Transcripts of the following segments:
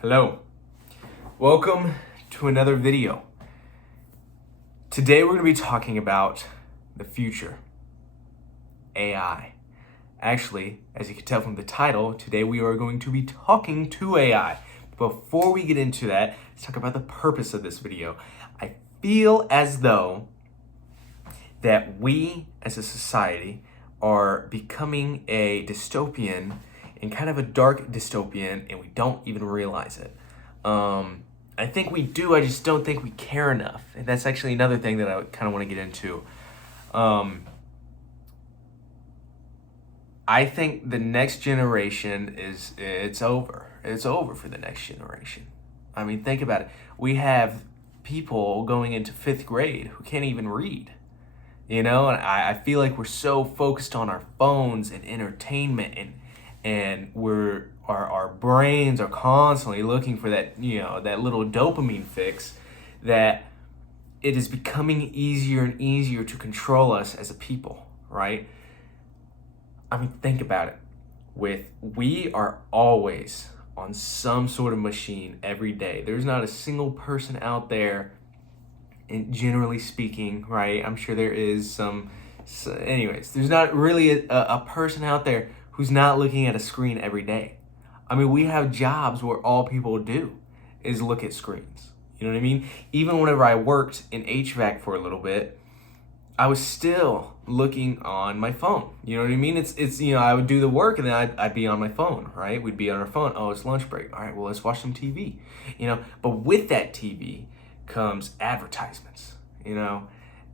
Hello, welcome to another video. Today we're going to be talking about the future, AI. Actually, as you can tell from the title, today we are going to be talking to AI. Before we get into that, let's talk about the purpose of this video. I feel as though that we as a society are becoming a dystopian and kind of a dark dystopian, and we don't even realize it. I think we do, I just don't think we care enough. And that's actually another thing that I kind of want to get into. I think the next generation it's over. It's over for the next generation. I mean, think about it. We have people going into 5th grade who can't even read. You know, and I feel like we're so focused on our phones and entertainment, and our brains are constantly looking for that, that little dopamine fix, that it is becoming easier and easier to control us as a people, right? I mean, think about it. We are always on some sort of machine every day. There's not a single person out there, and generally speaking, right? I'm sure there is some. So anyways, there's not really a person out there who's not looking at a screen every day. I mean, we have jobs where all people do is look at screens. You know what I mean? Even whenever I worked in HVAC for a little bit, I was still looking on my phone. You know what I mean? It's I would do the work and then I'd be on my phone, right? We'd be on our phone. Oh, it's lunch break. All right, well, let's watch some TV. But with that TV comes advertisements,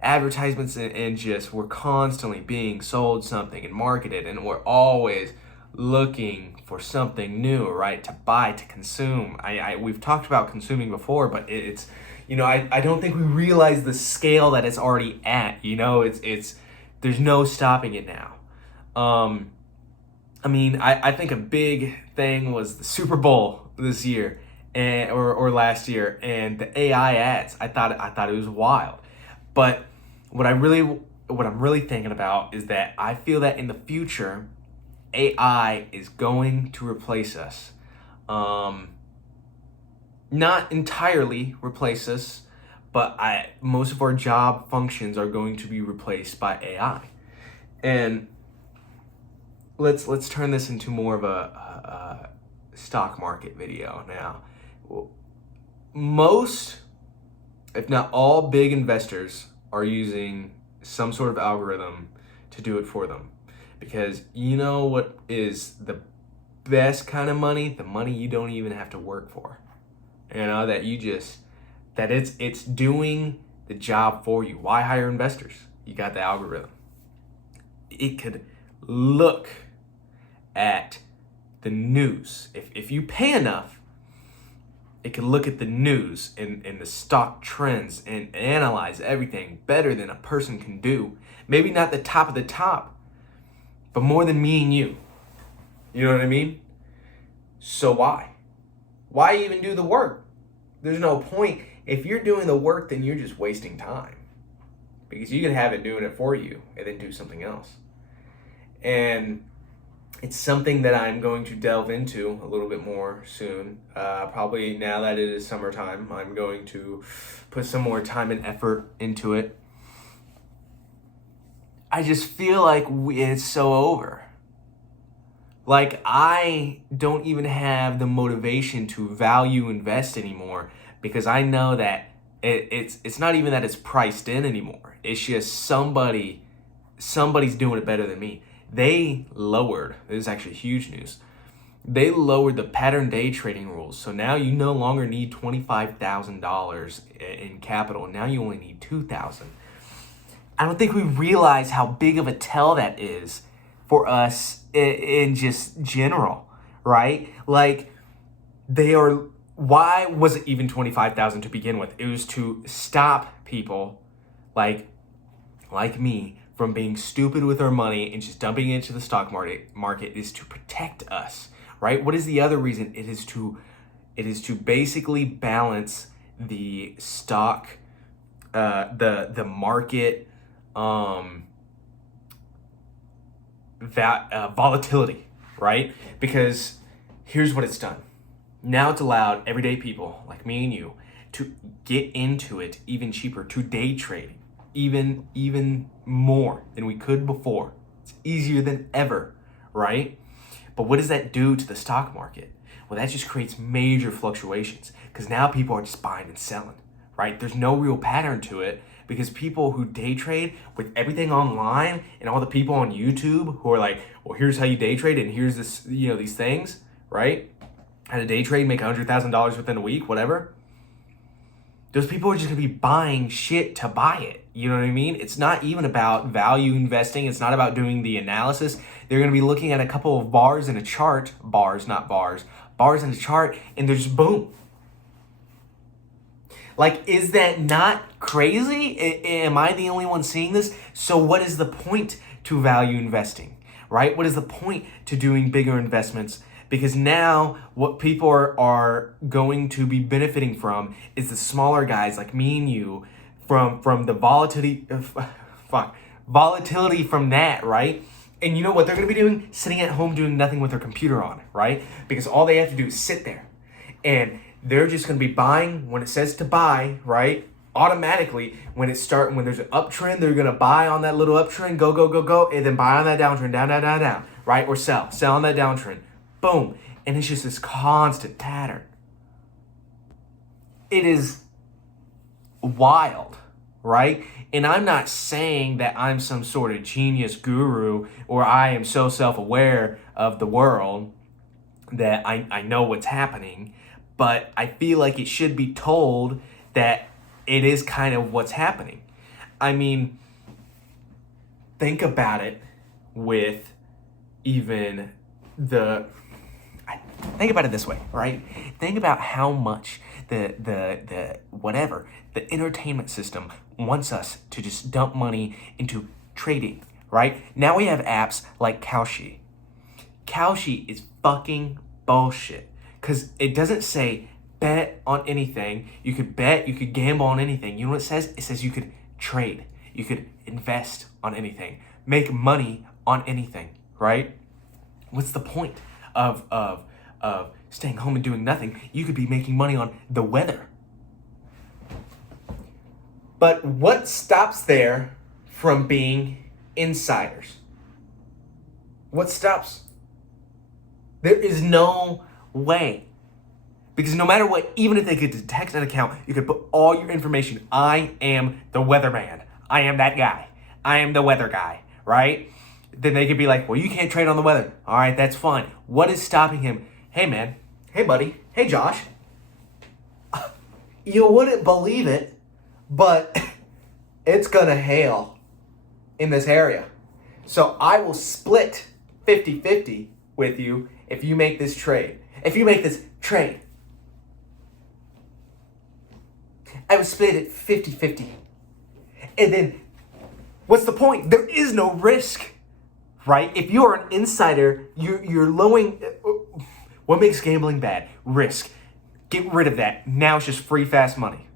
advertisements, and just we're constantly being sold something and marketed, and we're always looking for something new, right, to buy, to consume. We've talked about consuming before, but it's I don't think we realize the scale that it's already at. It's there's no stopping it now. I think a big thing was the Super Bowl this year, or last year, and the AI ads. I thought it was wild. But what I'm really thinking about is that I feel that in the future, AI is going to replace us. Not entirely replace us, but most of our job functions are going to be replaced by AI. And let's turn this into more of a stock market video now. Most, if not all, big investors are using some sort of algorithm to do it for them. Because you know what is the best kind of money? The money you don't even have to work for. That it's doing the job for you. Why hire investors? You got the algorithm. It could look at the news. If you pay enough, it can look at the news and the stock trends and analyze everything better than a person can do. Maybe not the top of the top, but more than me and you. You know what I mean? So why? Why even do the work? There's no point. If you're doing the work, then you're just wasting time. Because you can have it doing it for you and then do something else. And it's something that I'm going to delve into a little bit more soon. Probably now that it is summertime, I'm going to put some more time and effort into it. I just feel like it's so over. Like, I don't even have the motivation to value invest anymore, because I know that it's not even that it's priced in anymore. It's just somebody's doing it better than me. They lowered, this is actually huge news, they lowered the pattern day trading rules. So now you no longer need $25,000 in capital. Now you only need $2,000. I don't think we realize how big of a tell that is for us in just general, right? Like, why was it even $25,000 to begin with? It was to stop people like me from being stupid with our money and just dumping it into the stock market is to protect us, right? What is the other reason? It is to basically balance the stock, the market, volatility, right? Because here's what it's done. Now it's allowed everyday people like me and you to get into it even cheaper, to day trade even more than we could before. It's easier than ever, right? But what does that do to the stock market? Well, that just creates major fluctuations because now people are just buying and selling, right? There's no real pattern to it because people who day trade with everything online and all the people on YouTube who are like, well, here's how you day trade and here's this, these things, right? How to day trade, make $100,000 within a week, whatever. Those people are just gonna be buying shit to buy it. You know what I mean? It's not even about value investing. It's not about doing the analysis. They're gonna be looking at a couple of bars in a chart, bars, not bars, bars in a chart, and there's boom. Like, is that not crazy? Am I the only one seeing this? So what is the point to value investing, right? What is the point to doing bigger investments? Because now what people are going to be benefiting from is the smaller guys like me and you from the volatility from that, right? And you know what they're going to be doing? Sitting at home doing nothing with their computer on, right? Because all they have to do is sit there. And they're just going to be buying when it says to buy, right? Automatically, when there's an uptrend, they're going to buy on that little uptrend, go, and then buy on that downtrend, down, right? Or sell on that downtrend. Boom. And it's just this constant pattern. It is wild, right? And I'm not saying that I'm some sort of genius guru or I am so self-aware of the world that I know what's happening, but I feel like it should be told that it is kind of what's happening. I mean, think about it with even think about it this way, right? Think about how much the entertainment system wants us to just dump money into trading, right? Now we have apps like Kalshi. Kalshi is fucking bullshit because it doesn't say bet on anything. You could bet, you could gamble on anything. You know what it says? It says you could trade, you could invest on anything, make money on anything, right? What's the point of staying home and doing nothing? You could be making money on the weather. But what stops there from being insiders? What stops? There is no way. Because no matter what, even if they could detect an account, you could put all your information. I am the weatherman. I am that guy. I am the weather guy, right? Then they could be like, well, you can't trade on the weather. All right, that's fine. What is stopping him? Hey, man. Hey, buddy. Hey, Josh. You wouldn't believe it, but it's going to hail in this area. So I will split 50-50 with you if you make this trade. If you make this trade, I would split it 50-50. And then, what's the point? There is no risk, right? If you are an insider, you're lowering. What makes gambling bad? Risk. Get rid of that. Now it's just free, fast money.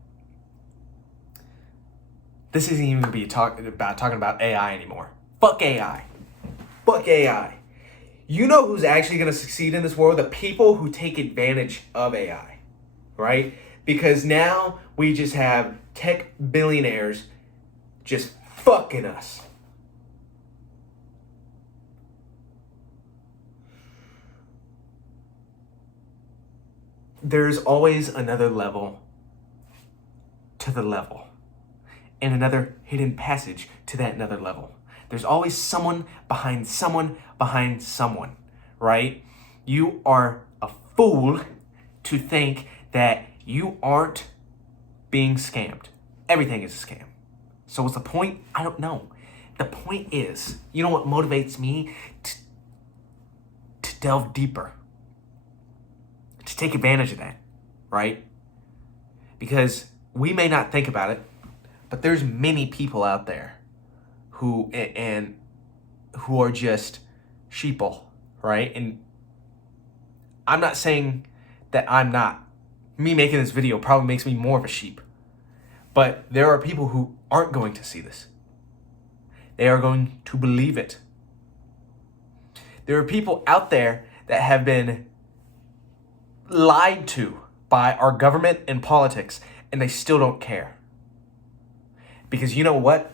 This isn't even going to be talking about AI anymore. Fuck AI. Fuck AI. You know who's actually going to succeed in this world? The people who take advantage of AI, right? Because now we just have tech billionaires just fucking us. There's always another level to the level and another hidden passage to that another level. There's always someone behind someone behind someone, right? You are a fool to think that you aren't being scammed. Everything is a scam. So what's the point? I don't know. The point is, you know what motivates me? To delve deeper. To take advantage of that, right? Because we may not think about it, but there's many people out there who are just sheeple, right? And I'm not saying that I'm not. Me making this video probably makes me more of a sheep. But there are people who aren't going to see this. They are going to believe it. There are people out there that have been lied to by our government and politics, and they still don't care. Because you know what?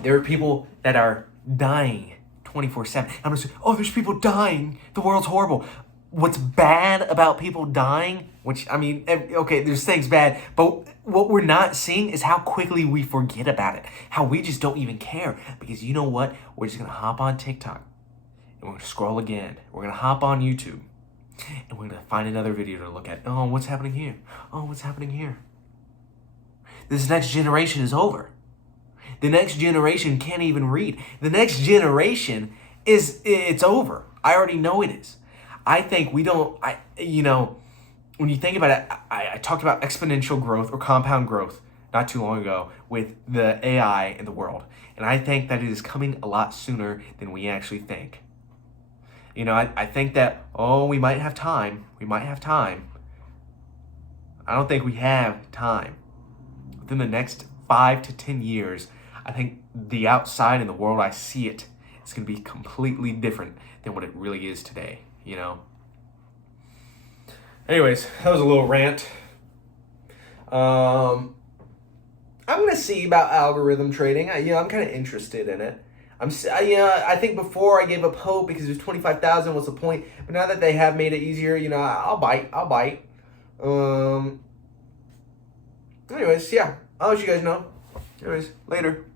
There are people that are dying 24/7. I'm just saying, oh, there's people dying. The world's horrible. What's bad about people dying, which, I mean, okay, there's things bad, but what we're not seeing is how quickly we forget about it. How we just don't even care. Because you know what? We're just going to hop on TikTok, and we're going to scroll again. We're going to hop on YouTube, and we're going to find another video to look at. Oh, what's happening here? Oh, what's happening here? This next generation is over. The next generation can't even read. The next generation it's over. I already know it is. I think we don't, when you think about it, I talked about exponential growth or compound growth not too long ago with the AI in the world. And I think that it is coming a lot sooner than we actually think. I think that, we might have time. We might have time. I don't think we have time. Within the next 5 to 10 years, I think the outside in the world, I see it, it's going to be completely different than what it really is today, Anyways, that was a little rant. I'm going to see about algorithm trading. I'm kind of interested in it. I think before I gave up hope because it was 25,000. What's the point? But now that they have made it easier, I'll bite. Anyways, yeah, I'll let you guys know. Anyways, later.